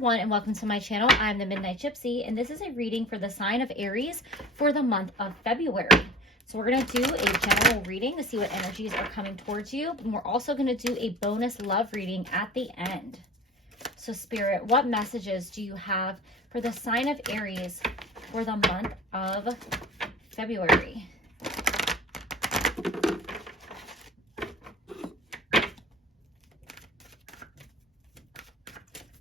everyone, and welcome to my channel. I'm the Midnight Gypsy, and this is a reading for the sign of Aries for the month of February. So we're going to do a general reading to see what energies are coming towards you, and we're also going to do a bonus love reading at the end. So Spirit, what messages do you have for the sign of Aries for the month of February?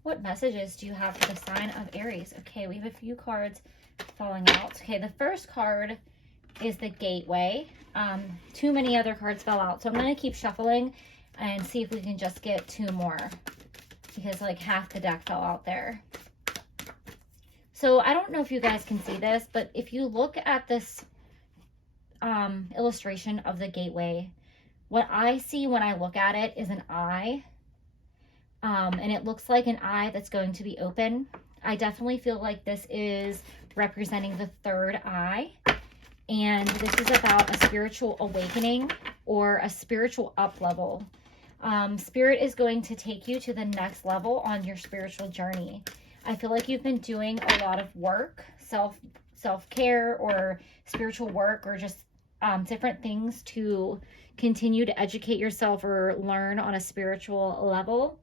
What messages do you have for the sign of Aries? Okay, we have a few cards falling out. Okay, the first card is the Gateway. Too many other cards fell out, so I'm going to keep shuffling and see if we can just get two more, because like half the deck fell out there. So I don't know if you guys can see this, but if you look at this illustration of the Gateway, what I see when I look at it is an eye. And it looks like an eye that's going to be open. I definitely feel like this is representing the third eye. And this is about a spiritual awakening or a spiritual up level. Spirit is going to take you to the next level on your spiritual journey. I feel like you've been doing a lot of work, self-care or spiritual work, or just different things to continue to educate yourself or learn on a spiritual level.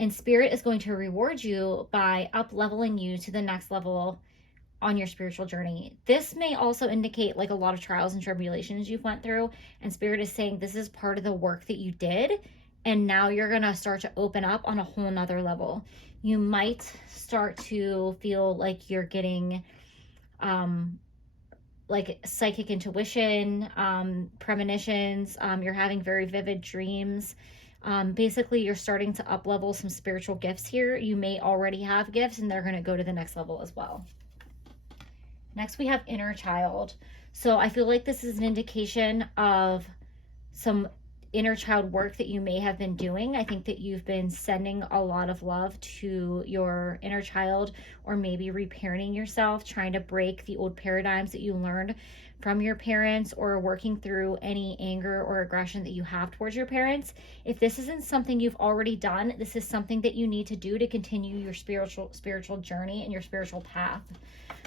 And Spirit is going to reward you by up-leveling you to the next level on your spiritual journey. This may also indicate like a lot of trials and tribulations you've went through. And Spirit is saying this is part of the work that you did. And now you're going to start to open up on a whole nother level. You might start to feel like you're getting like psychic intuition, premonitions. You're having very vivid dreams. Basically, you're starting to up-level some spiritual gifts here. You may already have gifts, and they're going to go to the next level as well. Next, we have inner child. So I feel like this is an indication of some inner child work that you may have been doing. I think that you've been sending a lot of love to your inner child, or maybe reparenting yourself, trying to break the old paradigms that you learned from your parents, or working through any anger or aggression that you have towards your parents. If this isn't something you've already done, this is something that you need to do to continue your spiritual journey and your spiritual path.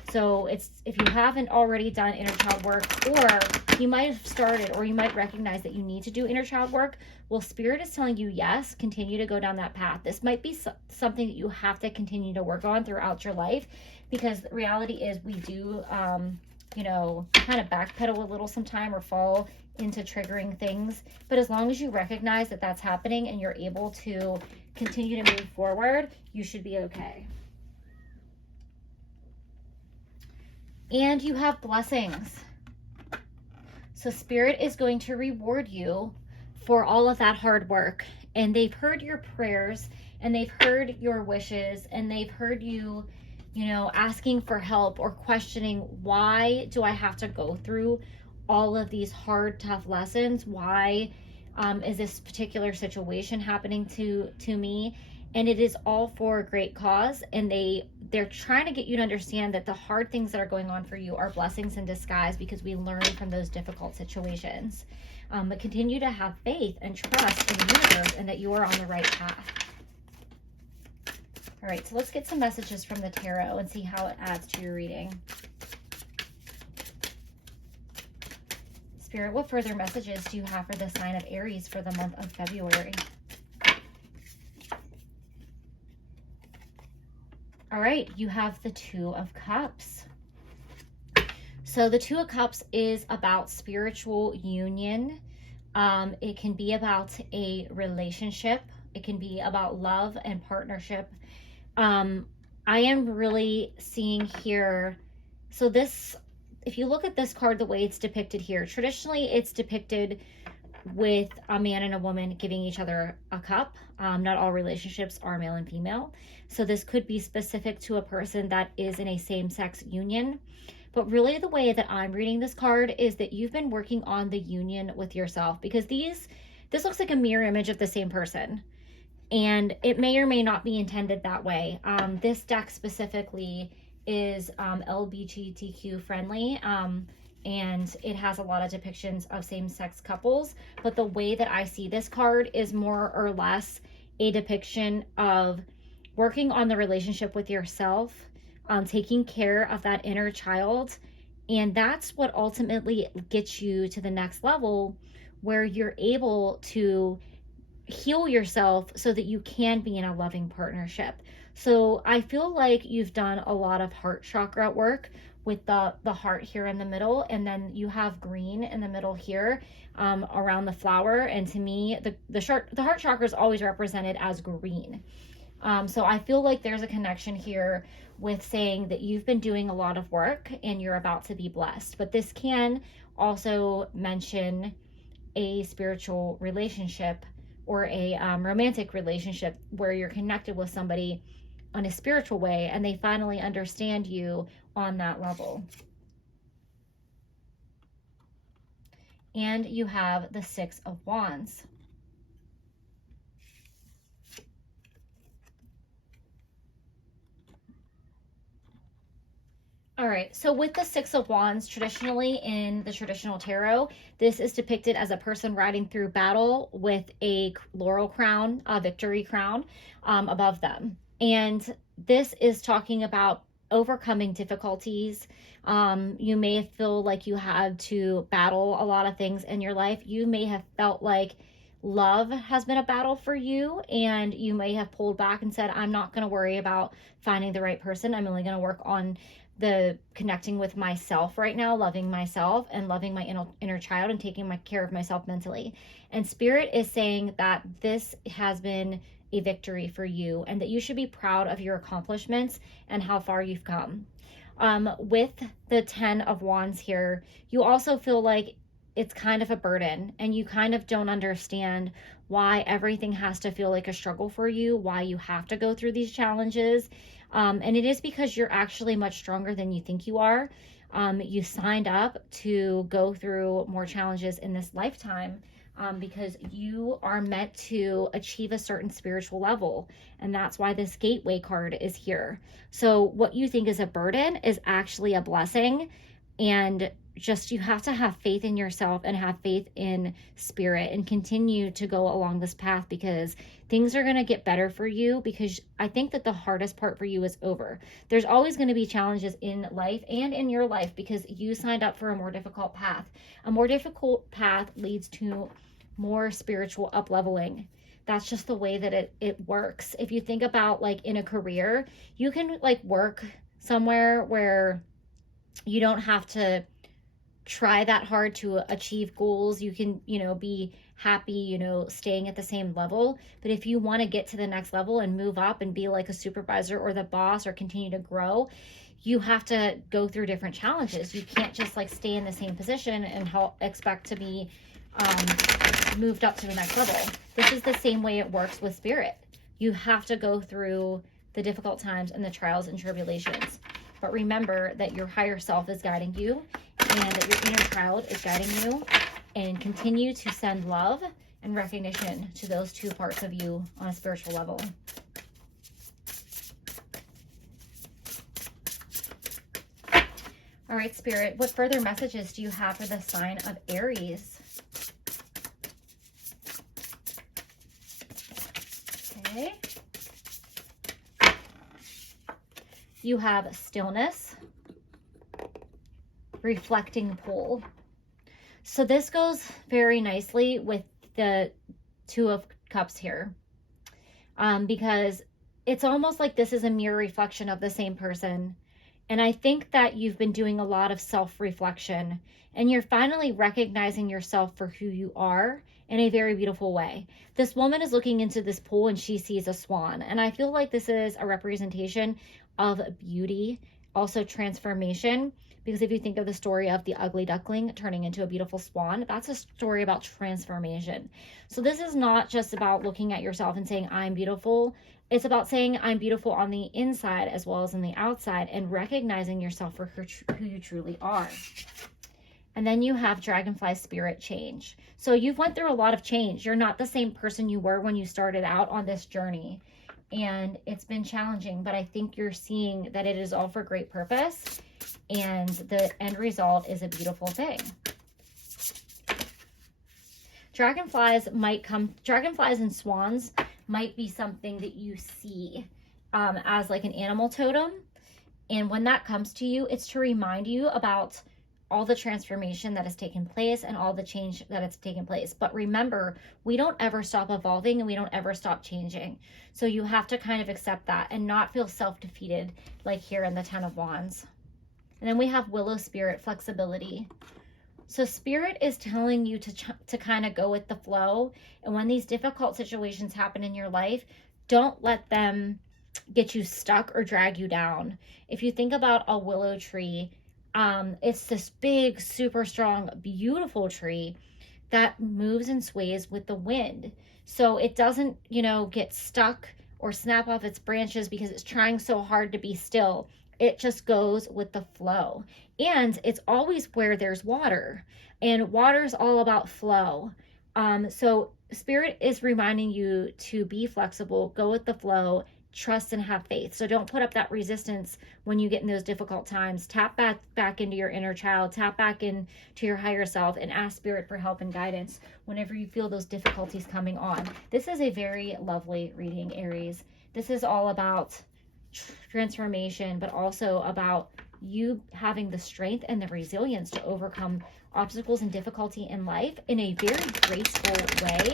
So if you haven't already done inner child work, or you might have started, or you might recognize that you need to do inner child work, well, Spirit is telling you, yes, continue to go down that path. This might be something that you have to continue to work on throughout your life, because the reality is we do, you know, kind of backpedal a little sometime or fall into triggering things. But as long as you recognize that that's happening and you're able to continue to move forward, you should be okay. And you have blessings. So Spirit is going to reward you for all of that hard work. And they've heard your prayers, and they've heard your wishes, and they've heard you, you know, asking for help or questioning, why do I have to go through all of these hard, tough lessons? Why is this particular situation happening to me? And it is all for a great cause. And they're trying to get you to understand that the hard things that are going on for you are blessings in disguise, because we learn from those difficult situations. But continue to have faith and trust in the universe, and that you are on the right path. All right, so let's get some messages from the tarot and see how it adds to your reading. Spirit, what further messages do you have for the sign of Aries for the month of February? All right, you have the Two of Cups. So the Two of Cups is about spiritual union. It can be about a relationship. It can be about love and partnership. I am really seeing here, so this, if you look at this card, the way it's depicted here, traditionally it's depicted with a man and a woman giving each other a cup. Not all relationships are male and female. So this could be specific to a person that is in a same-sex union. But really the way that I'm reading this card is that you've been working on the union with yourself, because this looks like a mirror image of the same person. And it may or may not be intended that way. This deck specifically is LGBTQ friendly, and it has a lot of depictions of same-sex couples. But the way that I see this card is more or less a depiction of working on the relationship with yourself, taking care of that inner child. And that's what ultimately gets you to the next level, where you're able to heal yourself so that you can be in a loving partnership. So I feel like you've done a lot of heart chakra work with the heart here in the middle, and then you have green in the middle here, around the flower. And to me, the heart chakra is always represented as green. So I feel like there's a connection here with saying that you've been doing a lot of work and you're about to be blessed. But this can also mention a spiritual relationship or a romantic relationship where you're connected with somebody on a spiritual way and they finally understand you on that level. And you have the Six of Wands. All right, so with the Six of Wands, traditionally in the traditional tarot, this is depicted as a person riding through battle with a laurel crown, a victory crown, above them. And this is talking about overcoming difficulties. You may feel like you had to battle a lot of things in your life. You may have felt like love has been a battle for you, and you may have pulled back and said, I'm not going to worry about finding the right person. I'm only going to work on the connecting with myself right now, loving myself and loving my inner child and taking care of myself mentally. And Spirit is saying that this has been a victory for you and that you should be proud of your accomplishments and how far you've come. With the 10 of Wands here, you also feel like it's kind of a burden and you kind of don't understand why everything has to feel like a struggle for you, why you have to go through these challenges. And it is because you're actually much stronger than you think you are. You signed up to go through more challenges in this lifetime because you are meant to achieve a certain spiritual level. And that's why this gateway card is here. So what you think is a burden is actually a blessing. And just, you have to have faith in yourself and have faith in Spirit and continue to go along this path, because things are going to get better for you, because I think that the hardest part for you is over. There's always going to be challenges in life and in your life because you signed up for a more difficult path. A more difficult path leads to more spiritual up-leveling. That's just the way that it works. If you think about like in a career, you can like work somewhere where you don't have to try that hard to achieve goals. You can, be happy, staying at the same level. But if you want to get to the next level and move up and be like a supervisor or the boss or continue to grow, you have to go through different challenges. You can't just like stay in the same position and expect to be moved up to the next level. This is the same way it works with Spirit. You have to go through the difficult times and the trials and tribulations. But remember that your higher self is guiding you and that your inner child is guiding you, and continue to send love and recognition to those two parts of you on a spiritual level. All right, Spirit, what further messages do you have for the sign of Aries? Okay. You have stillness, reflecting pool. So this goes very nicely with the Two of Cups here, because it's almost like this is a mirror reflection of the same person. And I think that you've been doing a lot of self-reflection and you're finally recognizing yourself for who you are in a very beautiful way. This woman is looking into this pool and she sees a swan. And I feel like this is a representation of beauty, also transformation. Because if you think of the story of the ugly duckling turning into a beautiful swan, that's a story about transformation. So this is not just about looking at yourself and saying, I'm beautiful. It's about saying I'm beautiful on the inside as well as on the outside, and recognizing yourself for who you truly are. And then you have Dragonfly Spirit change. So you've went through a lot of change. You're not the same person you were when you started out on this journey. And it's been challenging, but I think you're seeing that it is all for great purpose. And the end result is a beautiful thing. Dragonflies and swans might be something that you see as like an animal totem. And when that comes to you, it's to remind you about all the transformation that has taken place and all the change that has taken place. But remember, we don't ever stop evolving and we don't ever stop changing. So you have to kind of accept that and not feel self-defeated like here in the Ten of Wands. And then we have Willow Spirit, flexibility. So Spirit is telling you to kind of go with the flow. And when these difficult situations happen in your life, don't let them get you stuck or drag you down. If you think about a willow tree, it's this big, super strong, beautiful tree that moves and sways with the wind. So it doesn't, get stuck or snap off its branches because it's trying so hard to be still. It just goes with the flow. And it's always where there's water. And water is all about flow. So Spirit is reminding you to be flexible, go with the flow, trust and have faith. So don't put up that resistance when you get in those difficult times. Tap back into your inner child, tap back into your higher self, and ask Spirit for help and guidance whenever you feel those difficulties coming on. This is a very lovely reading, Aries. This is all about transformation, but also about you having the strength and the resilience to overcome obstacles and difficulty in life in a very graceful way,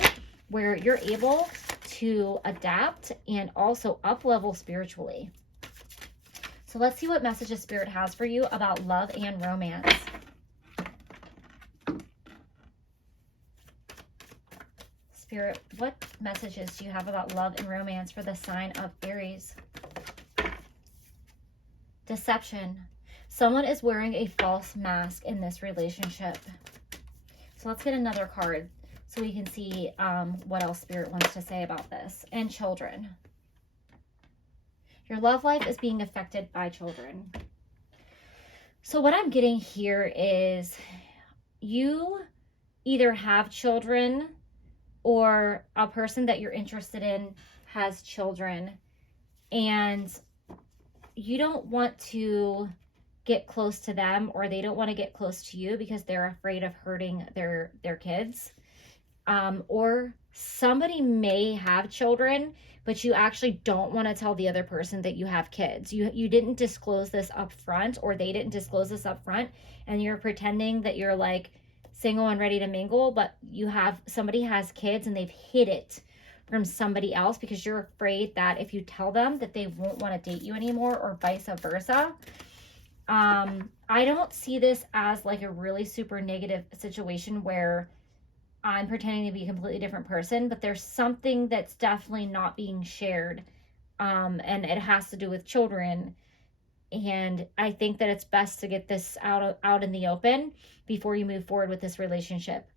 where you're able to adapt and also up level spiritually. So let's see what messages Spirit has for you about love and romance. Spirit, what messages do you have about love and romance for the sign of Aries? Deception. Someone is wearing a false mask in this relationship. So let's get another card so we can see what else Spirit wants to say about this. And children. Your love life is being affected by children. So what I'm getting here is you either have children or a person that you're interested in has children, and you don't want to get close to them, or they don't want to get close to you because they're afraid of hurting their kids. Or somebody may have children, but you actually don't want to tell the other person that you have kids. You didn't disclose this up front, or they didn't disclose this up front, and you're pretending that you're like single and ready to mingle, but somebody has kids and they've hid it from somebody else because you're afraid that if you tell them that they won't want to date you anymore, or vice versa. I don't see this as like a really super negative situation where I'm pretending to be a completely different person, but there's something that's definitely not being shared. And it has to do with children. And I think that it's best to get this out in the open before you move forward with this relationship.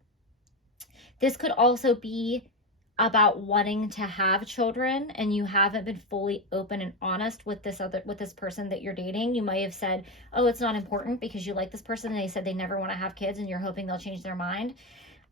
This could also be about wanting to have children, and you haven't been fully open and honest with this person that you're dating. You might have said, oh, it's not important because you like this person, and they said they never want to have kids, and you're hoping they'll change their mind.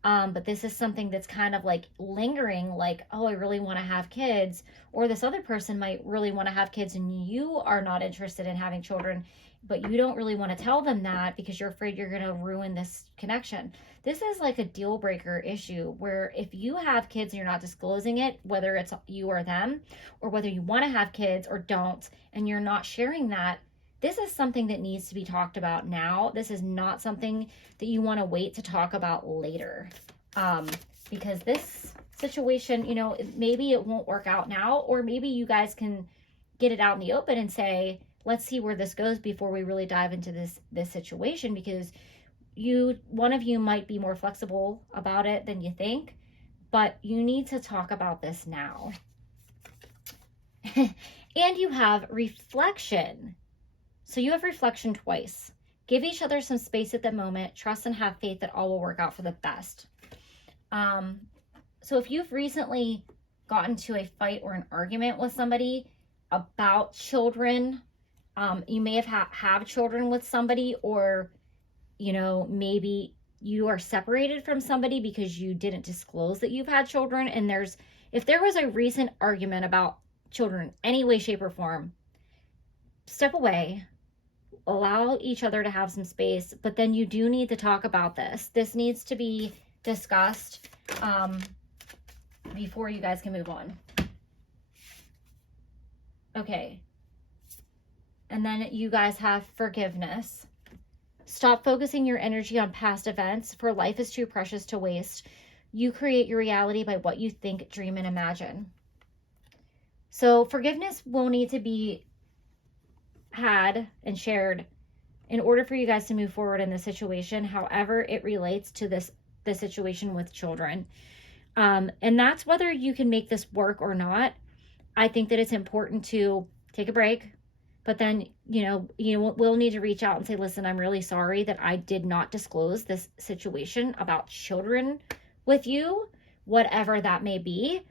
But this is something that's kind of like lingering, like, oh, I really want to have kids. Or this other person might really want to have kids and you are not interested in having children, but you don't really want to tell them that because you're afraid you're going to ruin this connection. This is like a deal breaker issue where if you have kids and you're not disclosing it, whether it's you or them, or whether you want to have kids or don't, and you're not sharing that, this is something that needs to be talked about now. This is not something that you want to wait to talk about later. Because this situation, maybe it won't work out now, or maybe you guys can get it out in the open and say, let's see where this goes before we really dive into this situation, because one of you might be more flexible about it than you think, but you need to talk about this now. And you have reflection. So you have reflection twice. Give each other some space at the moment. Trust and have faith that all will work out for the best. So if you've recently gotten to a fight or an argument with somebody about children, you may have children with somebody, or, maybe you are separated from somebody because you didn't disclose that you've had children. And if there was a recent argument about children in any way, shape, or form, step away. Allow each other to have some space, but then you do need to talk about this. This needs to be discussed before you guys can move on. Okay. And then you guys have forgiveness. Stop focusing your energy on past events, for life is too precious to waste. You create your reality by what you think, dream, and imagine. So forgiveness will need to be had and shared in order for you guys to move forward in this situation, however it relates to the situation with children. And that's whether you can make this work or not. I think that it's important to take a break, but then, we'll need to reach out and say, listen, I'm really sorry that I did not disclose this situation about children with you, whatever that may be.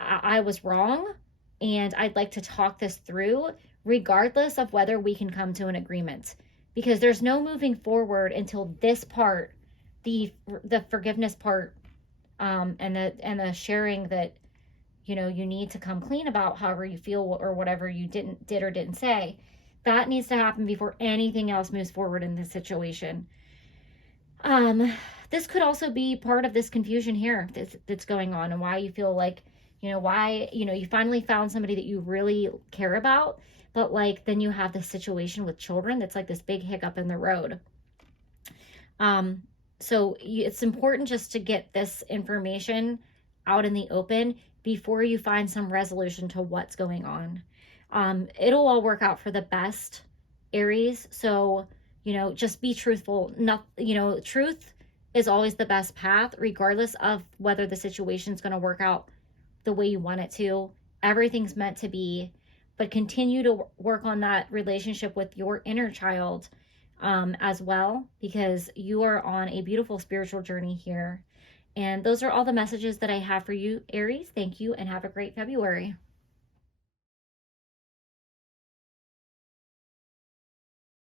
I was wrong, and I'd like to talk this through, regardless of whether we can come to an agreement, because there's no moving forward until this part, the forgiveness part, and the sharing that, you need to come clean about however you feel or whatever you did or didn't say. That needs to happen before anything else moves forward in this situation. This could also be part of this confusion here that's going on, and why you feel like, why, you finally found somebody that you really care about, but like, then you have this situation with children that's like this big hiccup in the road. So it's important just to get this information out in the open before you find some resolution to what's going on. It'll all work out for the best, Aries. So, just be truthful. Truth is always the best path, regardless of whether the situation's going to work out the way you want it to. Everything's meant to be, but continue to work on that relationship with your inner child as well, because you are on a beautiful spiritual journey here. And those are all the messages that I have for you, Aries. Thank you, and have a great February.